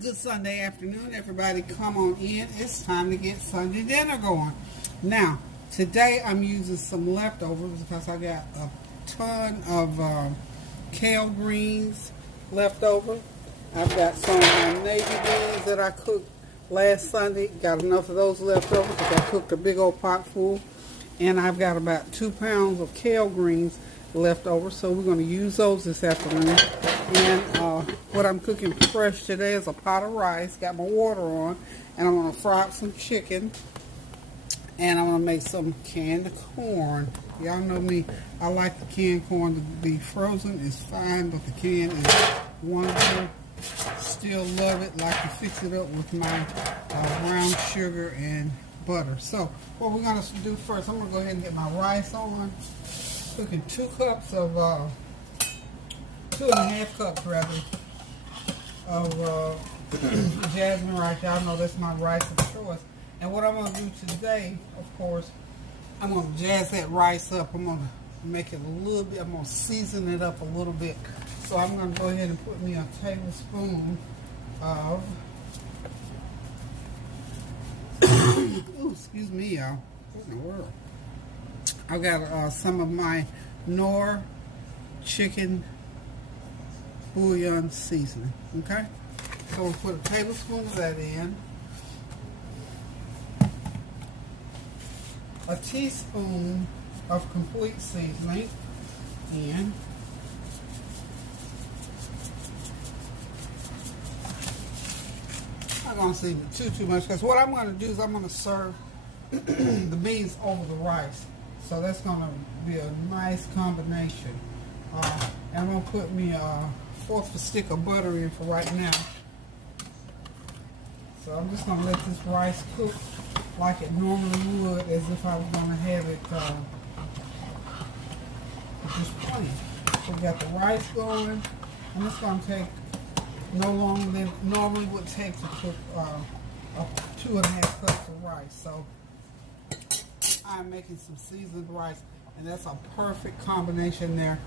Good Sunday afternoon, everybody. Come on in. It's time to get Sunday dinner going. Now, today I'm using some leftovers because I got a ton of kale greens left over. I've got some of my navy beans that I cooked last Sunday. Got enough of those left over because I cooked a big old pot full. And I've got about 2 pounds of kale greens left over, so we're going to use those this afternoon. And what I'm cooking fresh today is a pot of rice. Got my water on, and I'm going to fry up some chicken, and I'm going to make some canned corn. Y'all know me, I like the canned corn to be frozen. It's fine, but the can is wonderful. Still love it. Like to fix it up with my brown sugar and butter. So what we're going to do first, I'm going to go ahead and get my rice on. Cooking 2 cups of 2.5 cups rather of Jasmin Rice. Y'all know that's my rice of choice. And what I'm going to do today, of course, I'm going to jazz that rice up. I'm going to make it a little bit, I'm going to season it up a little bit. So I'm going to go ahead and put me a tablespoon of ooh, excuse me, y'all. What in the world? I've got some of my Knorr chicken bouillon seasoning. Okay? So we'll put a tablespoon of that in. A teaspoon of complete seasoning in. I'm not going to season it too much because what I'm going to do is I'm going to serve the beans over the rice. So that's going to be a nice combination. And I'm going to put me a 1/4 of a stick of butter in for right now. So I'm just going to let this rice cook like it normally would, as if I was going to have it just plain. So we got the rice going, and it's going to take no longer than it normally would take to cook 2.5 cups of rice. So I'm making some seasoned rice, and that's a perfect combination there.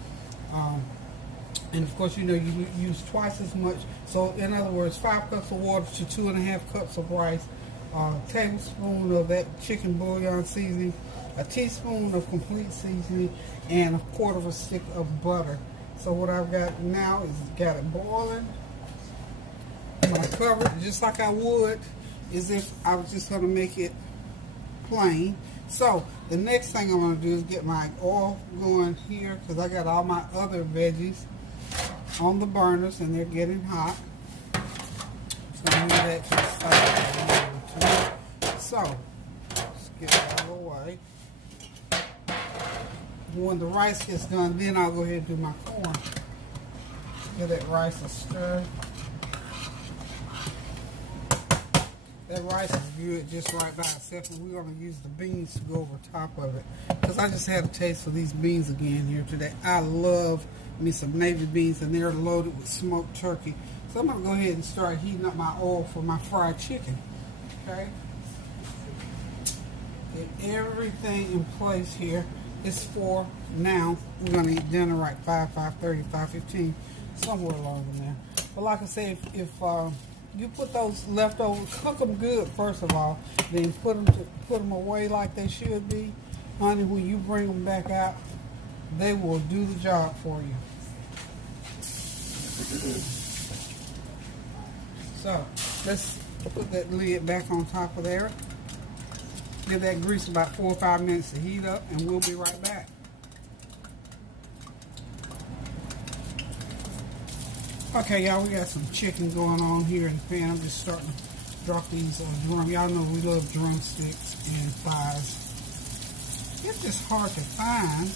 And of course, you know, you use twice as much. So in other words, 5 cups of water to 2.5 cups of rice, a tablespoon of that chicken bouillon seasoning, a teaspoon of complete seasoning, and a 1/4 of a stick of butter. So what I've got now is got it boiling. I'm going to cover it just like I would as if I was just going to make it plain. So the next thing I'm going to do is get my oil going here, because I got all my other veggies on the burners and they're getting hot. So move that to the side. So let's get it out of the way. When the rice gets done, then I'll go ahead and do my corn. Give that rice a stir. That rice is good just right by itself, and we're going to use the beans to go over top of it. Because I just had a taste for these beans again here today. I love me some navy beans, and they're loaded with smoked turkey. So I'm going to go ahead and start heating up my oil for my fried chicken. Okay? Get everything in place here. It's 4 now. We're going to eat dinner like 5:30, 5:15, somewhere along in there. But like I said, if you put those leftovers, cook them good first of all, then put them away like they should be. Honey, when you bring them back out, they will do the job for you. So let's put that lid back on top of there. Give that grease about 4 or 5 minutes to heat up, and we'll be right back. Okay, y'all, we got some chicken going on here in the pan. I'm just starting to drop these drum. Y'all know we love drumsticks and thighs. It's just hard to find.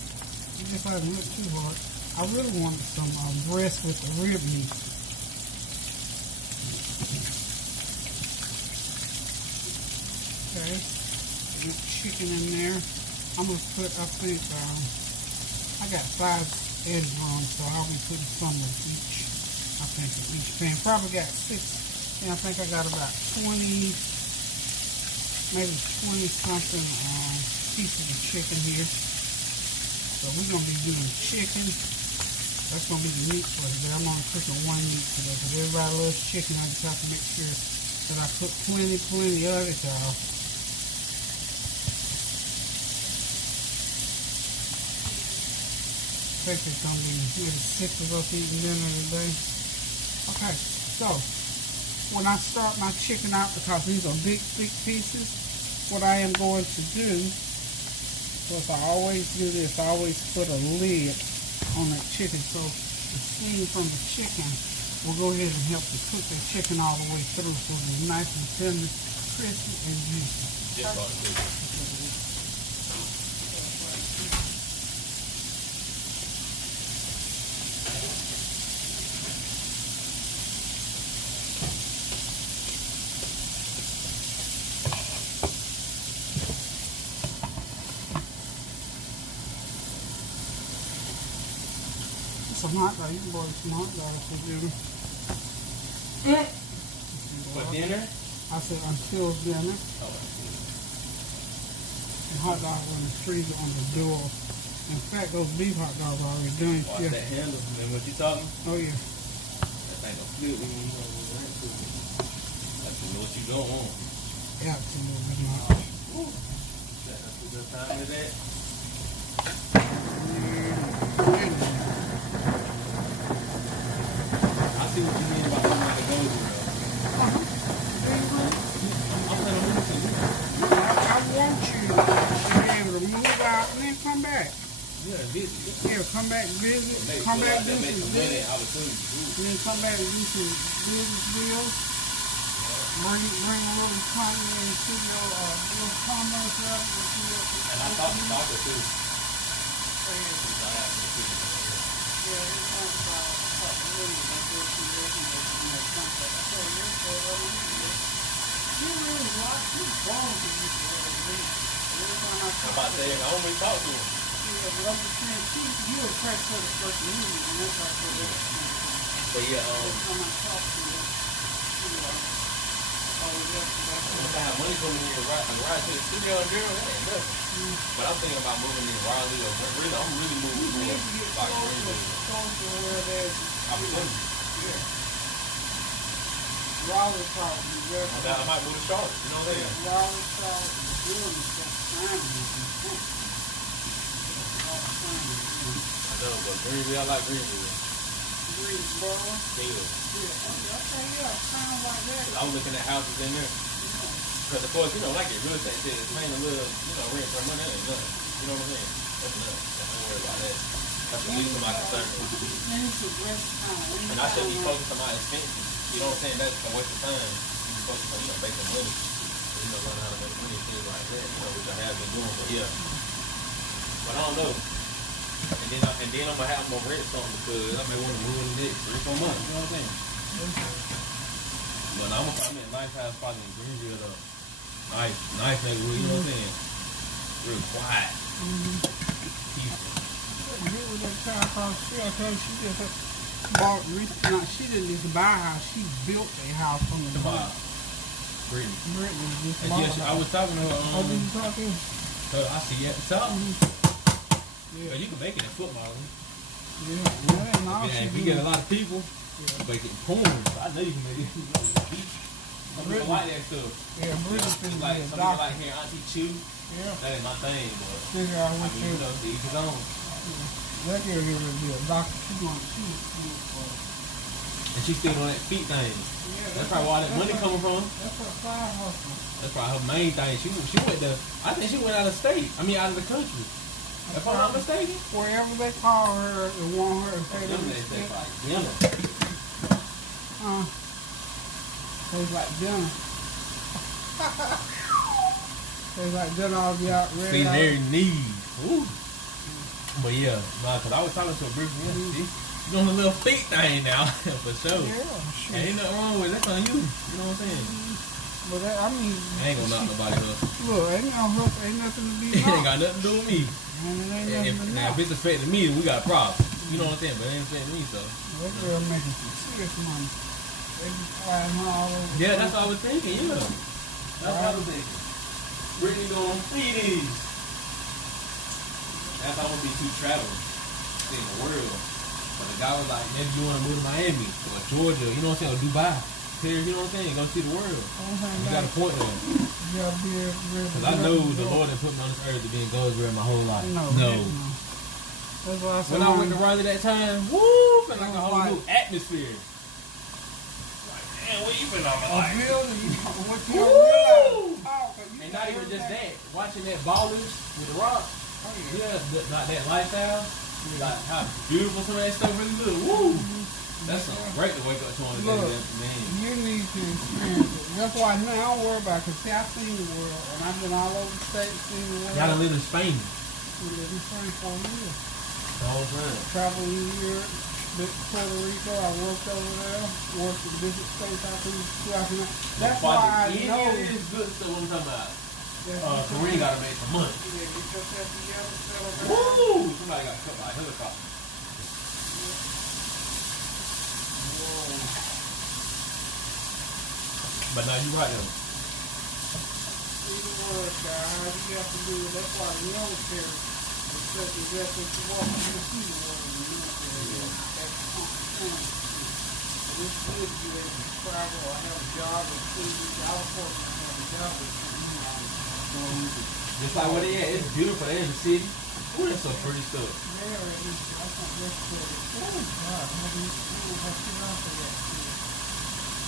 You just let them look too hard. I really wanted some breast with the rib meat. Okay, get chicken in there. I'm going to put, I think, I got 5 edge drums, so I'll be putting some of each. I think in each pan. Probably got 6. And I think I got about 20, maybe 20 something pieces of chicken here. So we're going to be doing chicken That's gonna be the meat for today. I'm only cooking one meat today because everybody loves chicken. I just have to make sure that I cook plenty of it, y'all. I think it's gonna be maybe 6 of us eating dinner today. Okay, so when I start my chicken out, because these are big, thick pieces, what I am going to do, because I always do this, I always put a lid on that chicken so the steam from the chicken will go ahead and help to cook the chicken all the way through so it's nice and tender, crispy, and juicy. Some hot dog, you can boil some hot dogs for dinner. For dinner? I said until dinner. Oh. And hot dog in the freezer on the door. In fact, those beef hot dogs are already done. Watch that handle. Remember what you talking? Oh yeah. That thing gonna flip when you know what you don't want. Absolutely not. That's a good time of that. I see what you mean about the one that goes around. I'm gonna move to you. I want you to be able to move out and then come back. Yeah, visit. Yeah, come back, visit, come back, do some business, and then come back and do some business deals. Bring a little money into your little commerce up. And I thought the soccer too. I'm about to say, I only talk to him. You were pressed for the first meeting, and that's why I said that. But yeah, if I have money coming in and ride to the studio and girl, that ain't nothing. But I'm thinking about moving in Raleigh or really, I'm really moving towards like Greenville. Opportunity. Yeah. Raleigh probably very I might move to Charlotte, you know what I'm saying? Raleigh, Charlotte, really just time. I know, but Greenville, I like Greenville. Greensboro? Yeah. Okay, yeah, kind of like that. I was looking at houses in there. Because of course, like your real estate shit, it's paying a little, rent per month, that ain't nothing. You know what I'm saying? That's nothing. Don't worry about that. That's the least of my concern. And I should be focused on my expenses. You know what I'm saying? That's a waste of time. You be focused on, making money. Learning how to make money and things like that, which I have been doing, but yeah. But I don't know. And then I'm gonna have more rent something because I may want to move in the next 3-4 months. You know what I'm saying? But I'm gonna find me a nice house probably in Greenville though. Nice neighborhood, you know what I'm saying? Real quiet. Peaceful. You with that child called she just bought, she didn't just buy a house, she built a house from the bottom. Brittany just bought a house. I was talking to her. Oh, did you talk to her? I see you at the top. Yeah. You can make it in football. Yeah, no, if you get a lot of people, make it porn. I know you can make it. I really like that stuff. Yeah, Brittany like some people like here, Auntie Chew. Yeah. That ain't my thing, but figure out what you know, to each his own. That girl here will be a doctor. She's going to and she's still on that feet thing. Yeah, that's probably where all that money coming from. That's her side hustle. That's probably her main thing. She went to, I think she went out of state. I mean, out of the country. If I'm not mistaken. Wherever they call her and want her to pay them. They say like dinner. Tastes like dinner. Tastes like dinner. I'll be out ready. See their need. Ooh. But yeah, because I was talking to a briefly yesterday. She's doing a little feet thing now, for sure. Yeah, sure. Ain't nothing wrong with it. That's on you. You know what I'm saying? But that, I mean, I ain't gonna knock nobody up. Look, ain't nothing to be It ain't got nothing to do with me. Now, if it's affecting me, we got problems. You know what I'm saying? But it ain't affecting me, so. That girl making some serious money. They be flying her all over. Yeah, that's what I was thinking, yeah. That's what I was thinking. Brittany gonna feed these. That's how I'm gonna be too traveling in the world. But the guy was like, maybe you want to move to Miami or Georgia, you know what I'm saying, or Dubai. Here, you know what I'm saying, go see the world. You got a point there. Because I know the Lord didn't put me on this earth to be in Goldsboro my whole life. No. That's why I said when I went to Raleigh that time, woo, felt like a whole new atmosphere. Like, damn, where you been all my life? What you realize? And not even just that, watching that Ballers with the Rock. Yeah, not that lifestyle. Like how beautiful some of that stuff really look. Woo! That's something great to wake up to on a day, man. You need to experience it. That's why now I don't worry about it, because see, I've seen the world, and I've been all over the state, seen the world. Gotta live in Spain. We lived in Spain for a year. All right. Traveled a year, Puerto Rico, I worked over there, worked in different states out through. That's why I know. It is good stuff what I'm talking about. Korean gotta make some money. Yeah, get yourself together, settle down. Woo! Somebody got cut by a helicopter. But now you're right though. Either word, guys, you have to do it. That's why the military is such a vessel to walk in the sea world in the military. That's constant. It's good to be able to travel or have a job or see. I was fortunate to have a job or Just like what they at, it's beautiful. They in the city. Ooh, that's some pretty stuff. Yeah, I think that's good. Oh, God. I don't have to get out for that.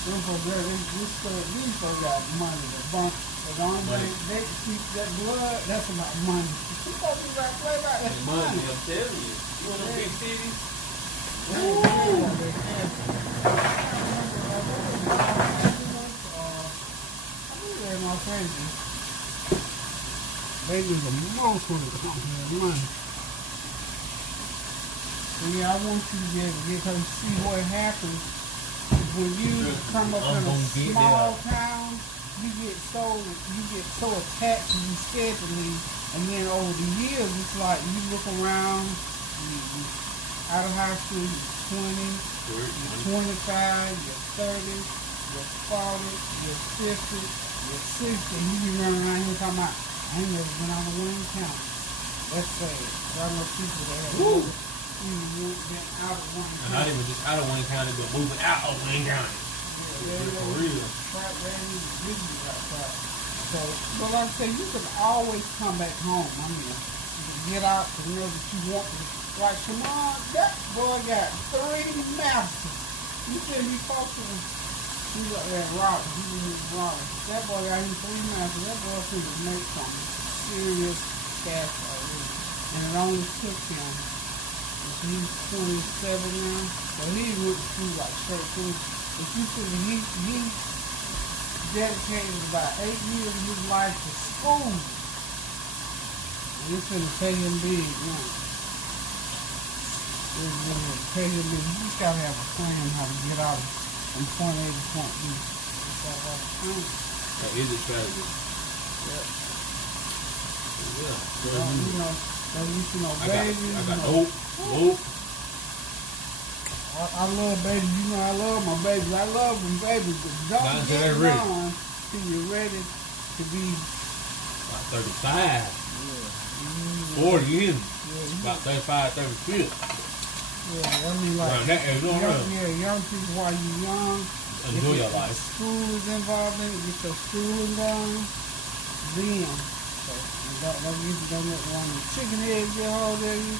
These folks got money. The bunk, the only thing they keep that blood, that's about money. These folks be like, play about that money. I'm telling you. You want them big cities? My crazy. Baby's a monster when it comes to money. So yeah, I want you to be able to get her to see what happens when you come up in a small town. You get so attached and you scared to leave, and then over the years it's like you look around. You out of high school, you're 20, you're 25, you're 30, you're 40, you're 50, you're 60, and you be running around here talking about, I ain't never been out of Wayne County. That's sad. I know people that have been out of Wayne County. Not even just out of Wayne County, but moving out of Wayne County. For real. So, but like I say, you can always come back home. I mean, you can get out to know that you want to. Like Shamon, that boy got 3 masters. You said he focused. He got that Robert. He was his Robert. That boy got him 3 masters. That boy could make some serious cash already. And it only took him. He's 27 now. So he went to school like straight through. But you see, he dedicated about 8 years of his life to school. And it's going to pay him big, man. It's going to pay him big. You just got to have a plan how to get out from point A to point B. It's all about the plan. That is a strategy. Yeah. Yeah. Baby. I got hope. I love babies. You know I love my babies. I love them babies. But don't get on till you're ready to be about 35. 40 years. About 35, 36. Yeah, I mean like around that age, young people while you're young. Enjoy your life. School is involved in it. Get your schooling done. Then, so don't let one of the chicken eggs get hold of you.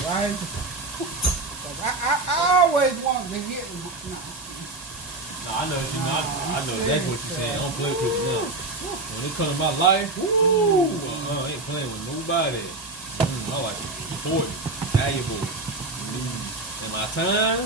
Right? I always wanted to get them. No, I know what you mean. I know that's what you're saying. I don't play with people now. When it comes to my life, I ain't playing with nobody. My life is important, valuable. And my time.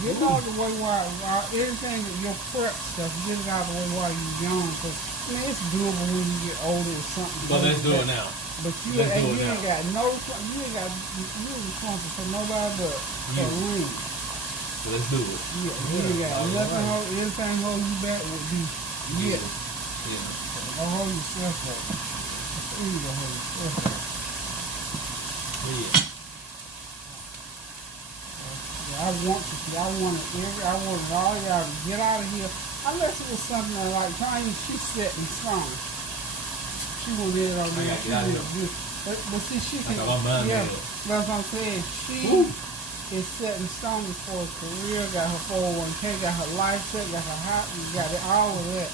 Get out of the way while everything with your prep stuff, get it out of the way while you're young. Because it's doable when you get older or something. But let's do it now. But you ain't got responsible for nobody but for Lynn. So let's do it. Yeah, you ain't got nothing anything hold you back would be Yeah. Don't hold yourself up. You don't hold yourself up. Yeah. I want all y'all to get out of here. Unless it was something like Tanya, she's setting strong. She won't get it on there. But see, she I can. got my mind Yeah, made up. that's what I'm saying. She Woo. is set in stone for her career. Got her 401k, got her life set, got her house, got it, all of that.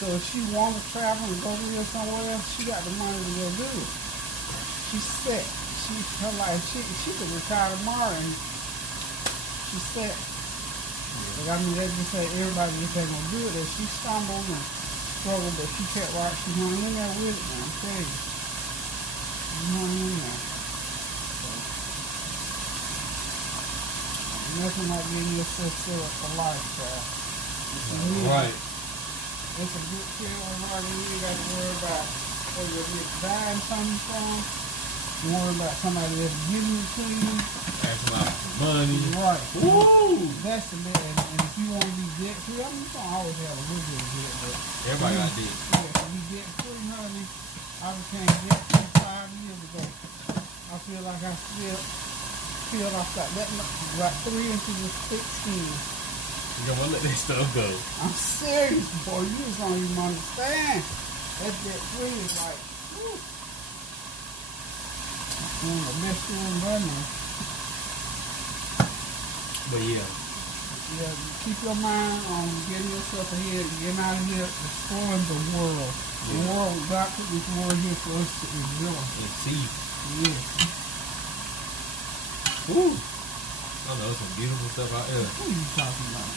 So if she want to travel and go to live somewhere else, she got the money to go do it. She's set. Her life. She could retire tomorrow and she's set. But I mean, they just say everybody just ain't gonna do it. That she stumbled and struggled, but she kept right. She hung in there with it, man. I'm telling you. She hung in there. Nothing like getting yourself set up for life, child. Right. It's a good pill on heart, and you ain't got to worry about where you're getting dying something from. You worry about somebody that's giving it to you. That's about money. Right. Woo! That's the bit. And if you want to be debt free, I mean, you don't always have a little bit of debt, but Everybody got debt. yeah, to be debt free, honey, I became debt free 5 years ago. I feel like I still feel like that like 3 inches of thick skin. You gonna let that stuff go. I'm serious, boy. You just don't even understand. That debt free is like, whew. The best one running. But yeah. Yeah, keep your mind on getting yourself ahead, getting out of here, destroying the world. The world, God put this world here for us to enjoy. And see. Yes. Woo! I know some beautiful stuff out there. What are you talking about?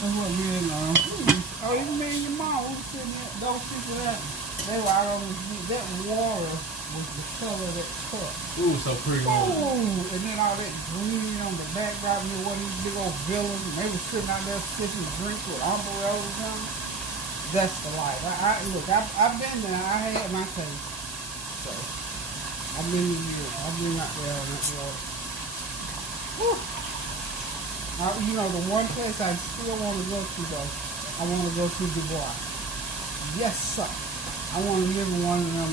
That's what me and oh, even me and your mom, we were sitting there, those people they were out on this beach. That water was the color of that cup. Ooh, so pretty. Ooh, and then all that green on the background, there wasn't these big old villas, and they were sitting out there sipping drinks with umbrellas on. That's the life. I've been there. I had my taste. So, I've been here. I've been out there on that water. Whew. You know, the one place I still want to go to, though, I want to go to Dubai. Yes, sir. I want to live in one of them,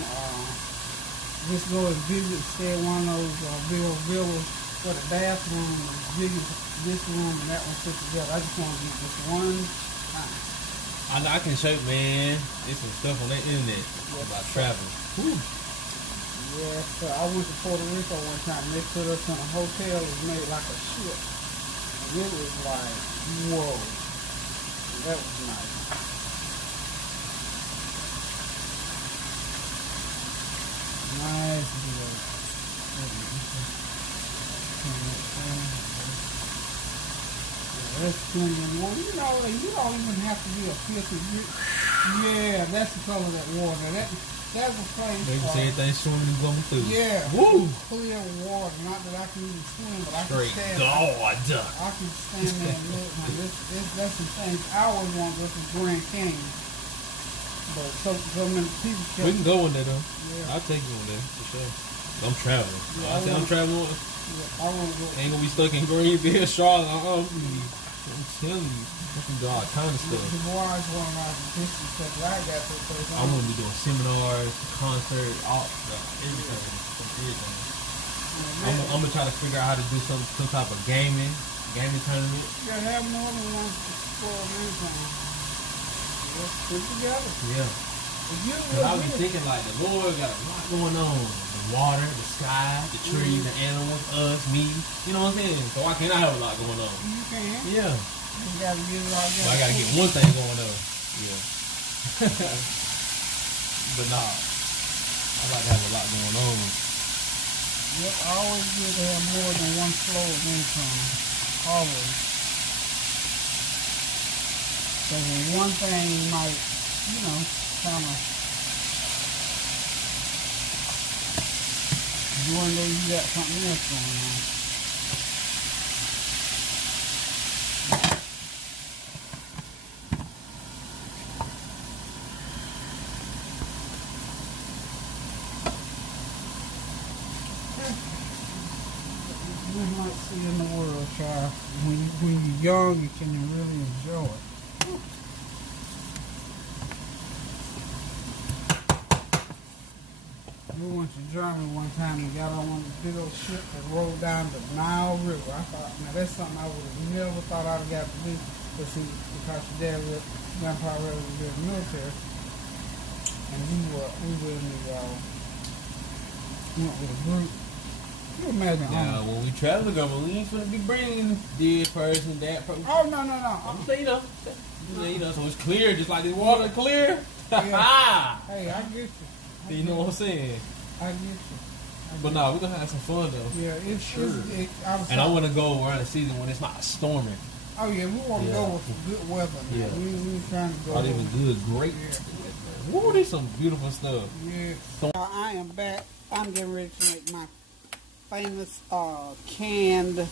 just go and visit, stay in one of those big old villas where the bathroom is big as this room and that one put together. I just want to get this one time. I can show you, man. There's some stuff on that internet about traveling. Woo. Yeah, so I went to Puerto Rico one time and they put us in a hotel that was made like a ship. And it was like, whoa. That was nice. Nice deal. That's plenty of water. You don't even have to be a filthy drink. Yeah, that's the color of that water. That's a place. They can say everything swimming and going through. Yeah. Woo! Clear water. Not that I can even swim, but I can Straight stand God. I can stand there and look. Man, that's some things I always want to go to Grand Canyon. But so many people We can go one day though. Yeah. I'll take you one day for sure. I'm traveling. Yeah, I say I'm traveling. Yeah, I want to go. Ain't gonna be stuck in Greenville, Charlotte. I'm telling you, I can do all kind of stuff. The boys one of my business that I got to place I'm gonna be doing seminars, concerts, everything. I'm gonna try to figure out how to do some type of gaming tournament. You gotta have more than one for anything. Let's put it together. Yeah. Cause I was thinking like the Lord got a lot going on. The water, the sky, the trees, the animals, us, me. You know what I'm saying? So why can't I have a lot going on? You can. Yeah. You gotta get it all together. But I gotta get one thing going on. Yeah. But nah. I like to have a lot going on. Yep, always good to have more than one flow of income. Always. Because one thing might, kind of, you want to know you got something else going on. You might see in the world, child. When you're young, you can really enjoy it. We went to Germany one time and got on one of the big old ship that rolled down the Nile River. I thought, now that's something I would have never thought I'd have got to do. But see, because your grandpa was in the military, and we were in the went with a group. You imagine? Now, when we travel, girl, we ain't finna be bringing this person, that person. Oh no. I'm saying, so it's clear, just like this water clear. Yeah. Hey, I get you. You know what I'm saying? I get you. But no, we're gonna have some fun though. Yeah, it's sure. And I want to go around the season when it's not storming. Oh yeah, we want to go with some good weather. Now. Yeah. We trying to go. Not even good, great. Yeah. Woo, there's some beautiful stuff. Yeah. So I am back. I'm getting ready to make my famous canned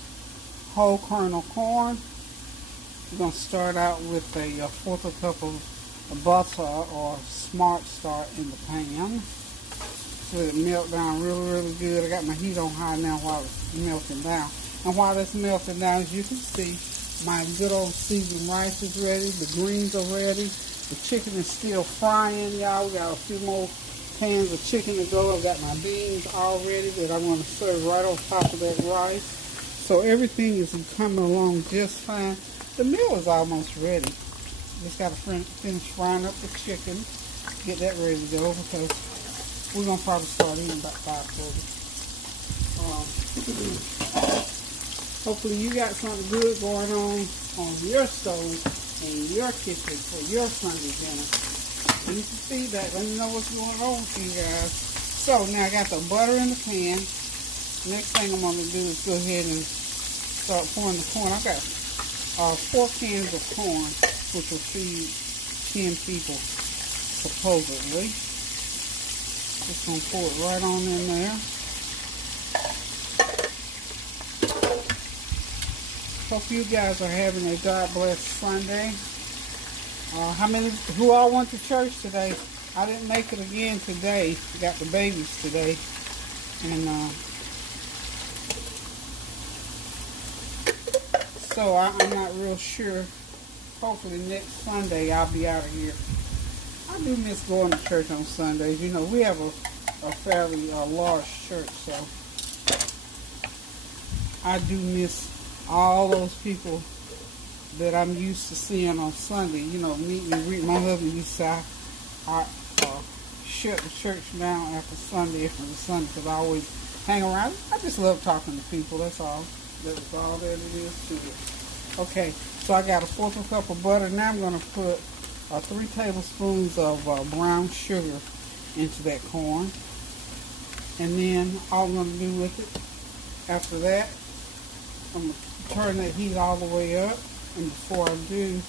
whole kernel corn. We're gonna start out with a fourth of a cup of butter or smart start in the pan. So it melt down really good. I got my heat on high now while it's melting down. And while it's melting down, as you can see, my good old seasoned rice is ready. The greens are ready. The chicken is still frying, y'all. We got a few more pans of chicken to go. I've got my beans all ready that I'm going to serve right on top of that rice. So everything is coming along just fine. The meal is almost ready. Just got to finish frying up the chicken. Get that ready to go because we're going to probably start eating about 5:30. Hopefully you got something good going on your stove and your kitchen for your Sunday dinner. Leave some feedback. Let me know what's going on with you guys. So now I got the butter in the pan. Next thing I'm going to do is go ahead and start pouring the corn. I've got 4 cans of corn, which will feed 10 people, supposedly. Just going to pour it right on in there. Hope you guys are having a God bless Sunday. Who all went to church today? I didn't make it again today. Got the babies today. And so I'm not real sure. Hopefully next Sunday I'll be out of here. I do miss going to church on Sundays. You know, we have a fairly large church, so I do miss all those people that I'm used to seeing on Sunday. You know, meet and greet. My husband used to say I shut the church down after Sunday because I always hang around. I just love talking to people, that's all. That's all that it is to it. Okay, so I got a fourth of a cup of butter. Now I'm going to put 3 tablespoons of brown sugar into that corn. And then all I'm going to do with it after that, I'm going to turn that heat all the way up. And before I do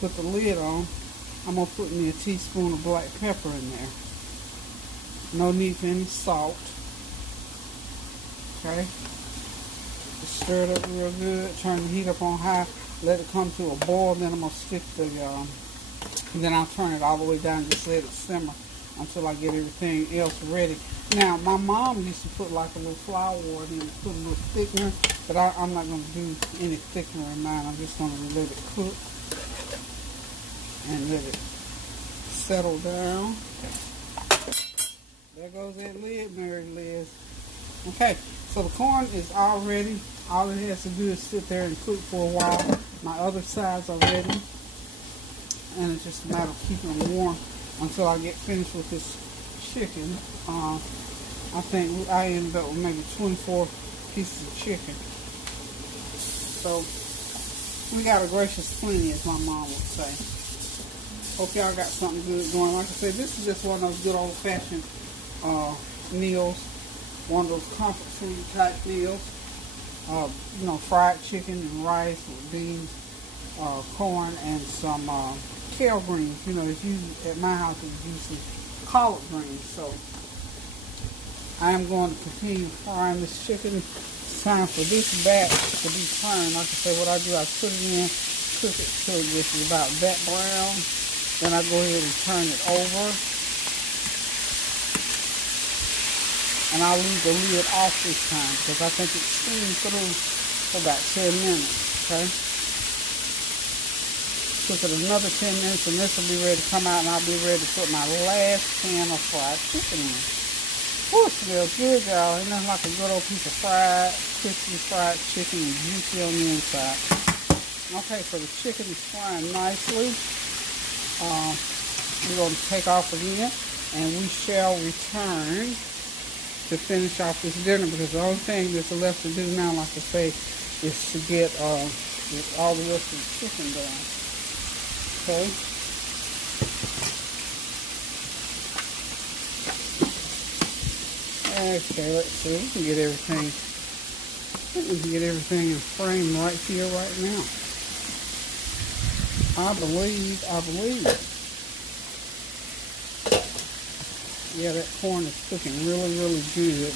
put the lid on, I'm going to put me a teaspoon of black pepper in there. No need for any salt. Okay. Just stir it up real good. Turn the heat up on high. Let it come to a boil. Then I'm going to stick and then I'll turn it all the way down. Just let it simmer until I get everything else ready. Now, my mom used to put like a little flour in it, put a little thickener, but I'm not going to do any thickener in mine. I'm just going to let it cook and let it settle down. There goes that lid, Mary Liz. Okay, so the corn is all ready. All it has to do is sit there and cook for a while. My other sides are ready. And it's just a matter of keeping them warm until I get finished with this chicken. I think I ended up with maybe 24 pieces of chicken. So we got a gracious plenty, as my mom would say. Hope y'all got something good going. Like I said, this is just one of those good old-fashioned meals. One of those comfort food type meals. You know, fried chicken and rice with beans, corn, and some Kale Greens. You know, it's usually, at my house, it's usually collard greens. So I am going to continue frying this chicken. It's time for this batch to be turned. Like I say, what I do, I put it in, cook it till it's about that brown. Then I go ahead and turn it over. And I'll leave the lid off this time because I think it steams through for about 10 minutes, okay? Cook it another 10 minutes and this will be ready to come out and I'll be ready to put my last can of fried chicken in. Whew, it smells good, y'all. Isn't that like a good old piece of fried, crispy fried chicken and juicy on the inside? Okay, so the chicken is frying nicely. We're going to take off again and we shall return to finish off this dinner, because the only thing that's left to do now, like I say, is to get all the rest of the chicken done. Okay. Okay, let's see. We can get everything. I think we can get everything in frame right here, right now. I believe. Yeah, that corn is cooking really, really good.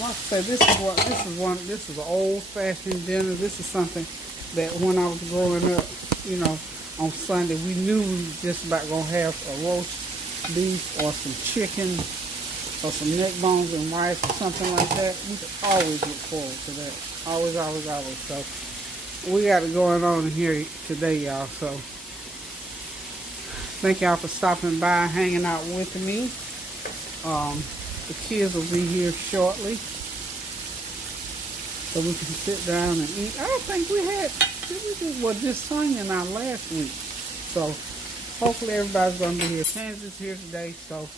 Like I say, this is an old-fashioned dinner. This is something that when I was growing up, you know, on Sunday, we knew we was just about gonna have a roast beef or some chicken or some neck bones and rice or something like that. We could always look forward to that. Always, always, always. So we got it going on here today, y'all. So thank y'all for stopping by, hanging out with me. The kids will be here shortly, so we can sit down and eat. I don't think we did just Sonya and I last week. So hopefully everybody's going to be here. Kansas here today, so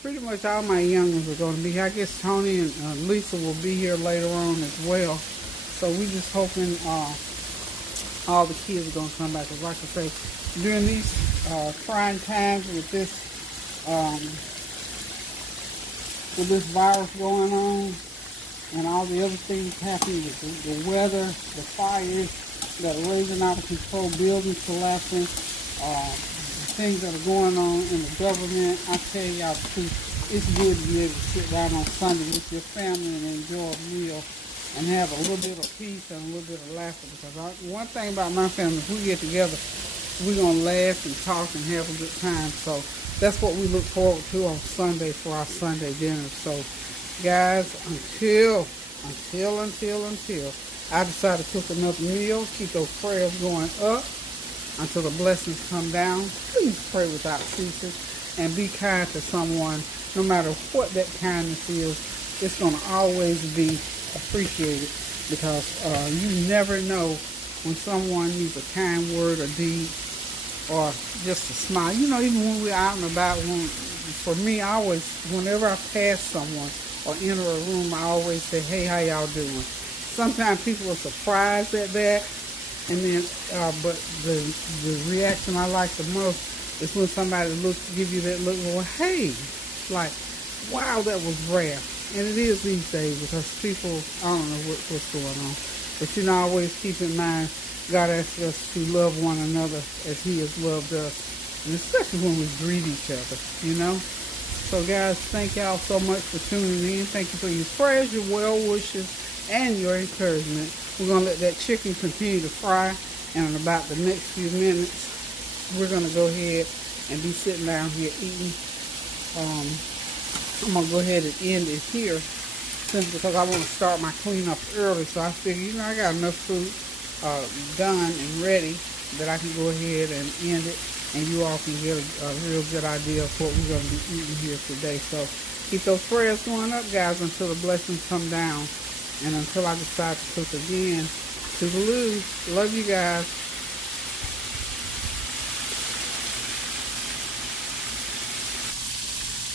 pretty much all my young ones are going to be here. I guess Tony and Lisa will be here later on as well. So we just hoping all the kids are going to come back. Because like I say, during these trying times with this virus going on and all the other things happening with the weather, the fires that are raging out of control, buildings collapsing, things that are going on in the government, I tell y'all the truth, it's good to be able to sit down on Sunday with your family and enjoy a meal and have a little bit of peace and a little bit of laughter. Because one thing about my family, if we get together, we're going to laugh and talk and have a good time. So that's what we look forward to on Sunday for our Sunday dinner. So guys, until I decide to cook another meal, keep those prayers going up until the blessings come down. Please pray without ceasing and be kind to someone. No matter what that kindness is, it's going to always be appreciated, because you never know when someone needs a kind word or deed or just a smile. You know, even when we're out and about, for me, I always, whenever I pass someone or enter a room, I always say, hey, how y'all doing? Sometimes people are surprised at that. And then, but the reaction I like the most is when somebody give you that look, well, hey, like, wow, that was rare. And it is these days, because people, I don't know what's going on. But you know, always keep in mind, God asks us to love one another as He has loved us. And especially when we greet each other, you know. So guys, thank y'all so much for tuning in. Thank you for your prayers, your well wishes, and your encouragement. We're going to let that chicken continue to fry, and in about the next few minutes, we're going to go ahead and be sitting down here eating. I'm going to go ahead and end it here, simply because I want to start my cleanup early. So I figure, you know, I got enough food done and ready that I can go ahead and end it, and you all can get a real good idea of what we're going to be eating here today. So keep those prayers going up, guys, until the blessings come down. And until I decide to cook again, toodaloo. Love you guys.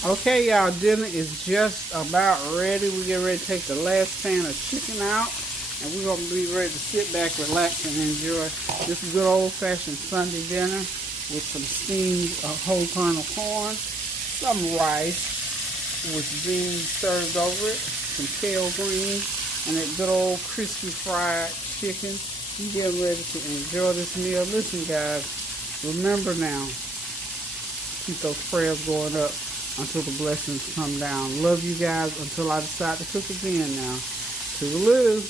Okay, y'all, dinner is just about ready. We get ready to take the last pan of chicken out, and we're going to be ready to sit back, relax, and enjoy this good old-fashioned Sunday dinner with some steamed whole kernel corn, some rice with beans served over it, some kale greens, and that good old crispy fried chicken. You get ready to enjoy this meal. Listen, guys, remember now, keep those prayers going up until the blessings come down. Love you guys until I decide to cook again now. Toodaloo.